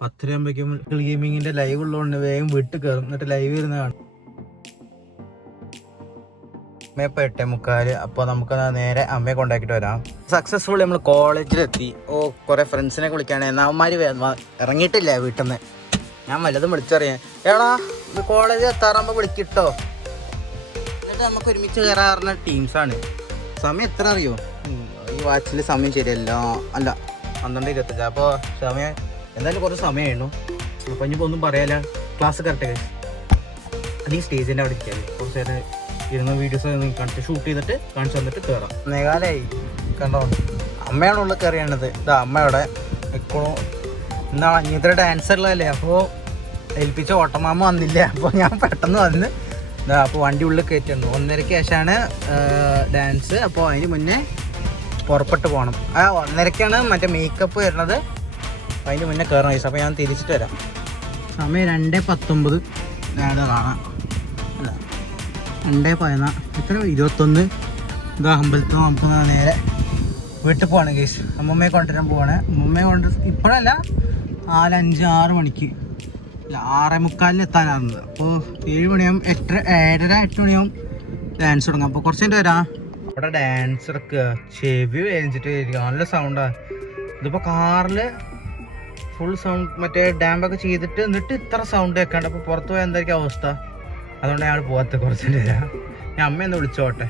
10:30 ഗെയിമിങ്ങിന്റെ live ഉള്ളതുകൊണ്ട് വേഗം വീട്ടിൽ കയറും, എന്നിട്ട് ലൈവ് വരുന്ന കാണും. അമ്മയപ്പോൾ 8:45. അപ്പോൾ നമുക്ക് നേരെ അമ്മയെ കൊണ്ടാക്കിയിട്ട് വരാം. സക്സസ്ഫുൾ നമ്മൾ കോളേജിലെത്തി. കുറേ ഫ്രണ്ട്സിനെ വിളിക്കുകയാണ്. അവന്മാർ ഇറങ്ങിയിട്ടില്ല വീട്ടിൽ നിന്ന്. ഞാൻ വല്ലതും വിളിച്ചറിയാം, എടാ ഇത് കോളേജിൽ എത്താറാകുമ്പോൾ വിളിക്കിട്ടോ. എന്നിട്ട് നമുക്ക് ഒരുമിച്ച് കയറാറുള്ള ടീംസാണ്. സമയം എത്ര അറിയോ? ഈ വാച്ചിൽ സമയം ശരിയല്ല, അല്ല 12:25. അപ്പോൾ സമയം എന്തായാലും കുറച്ച് സമയമായിരുന്നു. അപ്പോൾ ഇനിയിപ്പോൾ ഒന്നും പറയാല്ല, ക്ലാസ് കറക്റ്റ് കഴിച്ചു. അല്ലെങ്കിൽ സ്റ്റേജിൻ്റെ അവിടെ ഇരിക്കാൻ കുറച്ച് നേരം ഇരുന്ന വീഡിയോസ് കാണിച്ച് ഷൂട്ട് ചെയ്തിട്ട് കാണിച്ചു തന്നിട്ട് കയറാം. നേകാലായി കണ്ടോ, അമ്മയാണ് ഉള്ളിൽ കയറിയാണത്. ഇതാ അമ്മയോടെ എപ്പോഴും ഇന്നാണ് അഞ്ഞിത്ര ഡാൻസറുള്ളതല്ലേ. അപ്പോൾ ഏൽപ്പിച്ച ഓട്ടമാമ വന്നില്ല. അപ്പോൾ ഞാൻ പെട്ടെന്ന് വന്ന് ഇതാ അപ്പോൾ വണ്ടി ഉള്ളിൽ കയറ്റുന്നു. 1:30 ശേഷമാണ് ഡാൻസ്. അപ്പോൾ അതിന് മുന്നേ പുറപ്പെട്ട് പോകണം. 1:30 മറ്റേ മേക്കപ്പ് വരുന്നത്. അതിന് മുന്നേ കയറണം കഴിച്ചു. അപ്പോൾ ഞാൻ തിരിച്ചിട്ട് വരാം. സമയം 2:19 ഞാൻ കാണാം, അല്ല 2:14 എത്ര 21. ഇതാ അമ്പലത്തിൽ നമുക്ക് നേരെ വീട്ടിൽ പോവാണ് കേസ്. അമ്മമ്മയെ കൊണ്ടുവരാൻ പോവാണ്. അമ്മമ്മയെ കൊണ്ട് ഇപ്പോഴല്ല 4, 5, 6 മണിക്ക്, അല്ല 6:45 എത്താനാകുന്നത്. അപ്പോൾ 7 മണിയാകും, 8:30 മണിയാകും ഡാൻസ് തുടങ്ങാം. അപ്പോൾ കുറച്ച് കഴിഞ്ഞിട്ട് വരാം. അവിടെ ഡാൻസ് എടുക്കുക, ചെവി വേദിച്ചിട്ട് ഇരിക്കുക, നല്ല സൗണ്ടാണ്. ഇതിപ്പോൾ കാറിൽ ഫുൾ സൗണ്ട് മറ്റേ ഡാമ്പൊക്കെ ചെയ്തിട്ട് എന്നിട്ട് ഇത്ര സൗണ്ട് വെക്കാണ്ട്. അപ്പോൾ പുറത്ത് പോയാൽ എന്തായിരിക്കും അവസ്ഥ? അതുകൊണ്ട് ഞങ്ങൾ പോകാത്ത കുറച്ച് വരാം. ഞാൻ അമ്മയൊന്ന് വിളിച്ചോട്ടെ.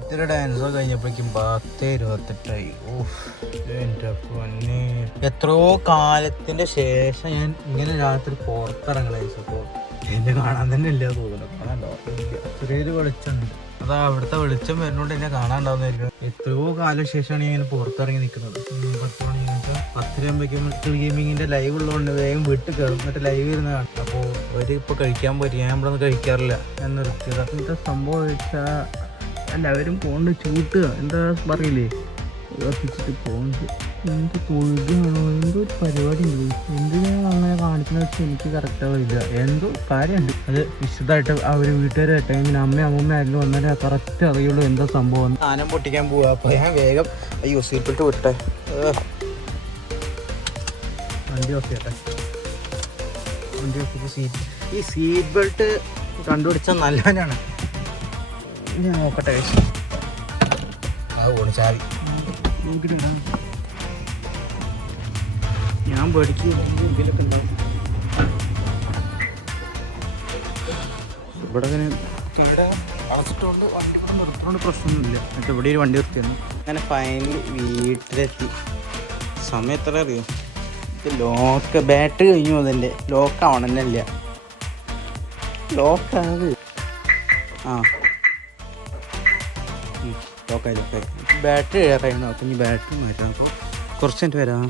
ഇത്ര ഡാൻസൊക്കെ കഴിഞ്ഞപ്പോഴേക്കും 10:28. എൻ്റെ പൊന്നെ, എത്രയോ കാലത്തിൻ്റെ ശേഷം ഞാൻ ഇങ്ങനെ രാത്രി പുറത്തിറങ്ങണ. അപ്പോൾ എന്നെ കാണാൻ തന്നെ ഇല്ല തോന്നുന്നു. കാണാണ്ടോ ചെറിയൊരു വെളിച്ചമുണ്ട്. അതാ അവിടുത്തെ വെളിച്ചം വരുന്നോണ്ട് എന്നെ കാണാണ്ടാവുന്നില്ല. എത്രയോ കാലം ശേഷമാണ് ഞാൻ ഇങ്ങനെ പുറത്തിറങ്ങി നിൽക്കുന്നത്. 10 മണി 10:30 ഗെയിമിങ്ങിന്റെ ലൈവ് ഉള്ളതുകൊണ്ട് വേഗം വീട്ടിൽ കയറും, എന്നിട്ട് ലൈവ് വരുന്ന കാണും. അപ്പോൾ ഒരു ഇപ്പോൾ കഴിക്കാൻ പോയി, ഞാൻ നമ്മളൊന്നും കഴിക്കാറില്ല. ഞാൻ നിർത്തിയത്. എന്താ സംഭവം വെച്ചാൽ എല്ലാവരും പോണ്ട് ചൂട്ടുക, എന്താ പറയില്ലേ, കത്തിച്ചിട്ട് പോണ്ട്. എന്ത് തൊഴുകയാണോ, എന്തോ ഒരു പരിപാടി ഉണ്ട്. എന്തിനാണ് അങ്ങനെ കാണിക്കുന്നത് വെച്ചാൽ എനിക്ക് കറക്റ്റാവില്ല. എന്തോ കാര്യമുണ്ട്. അത് വിശദമായിട്ട് അവർ വീട്ടുകാരെ ടൈമിന് അമ്മ ആയാലും വന്നാലേ കറക്റ്റ് അറിയുള്ളൂ എന്താ സംഭവം. സാധനം പൊട്ടിക്കാൻ പോവുക. അപ്പോൾ ഞാൻ വേഗം സീറ്റ് ബെൽറ്റ് വിട്ടെ, വണ്ടി ഓഫ് ചെയ്യട്ടെ. വണ്ടി ഓഫ് ചെയ്ത് ഈ സീറ്റ് ബെൽറ്റ് കണ്ടുപിടിച്ചാൽ നല്ലതാണ്. ഞാൻ നോക്കട്ടെ. അത് ചാവി നോക്കിട്ടുണ്ടോ? ഞാൻ പേടിക്കുമ്പോൾ ഇതിലൊക്കെ ഉണ്ടാവും. ഇവിടെ ഇവിടെ അടച്ചിട്ടുകൊണ്ട് വണ്ടി നിർത്തുകൊണ്ട് പ്രശ്നമൊന്നുമില്ല. എന്നിട്ട് ഇവിടെ ഒരു വണ്ടി നിർത്തിയാണ്. അങ്ങനെ ഫൈനലി വീട്ടിലെത്തി. സമയം എത്ര അറിയോ? ഇത് ലോക്ക് ബാറ്ററി കഴിഞ്ഞു. അതിൻ്റെ ലോക്ക് ആവണമെന്നില്ല, ലോക്കാത് ലോക്കായി ബാറ്ററി ഏറായിരുന്നു. അപ്പോൾ ഇനി ബാറ്ററി മാറ്റാം. അപ്പോൾ കുറച്ച് കഴിഞ്ഞിട്ട് വരാം.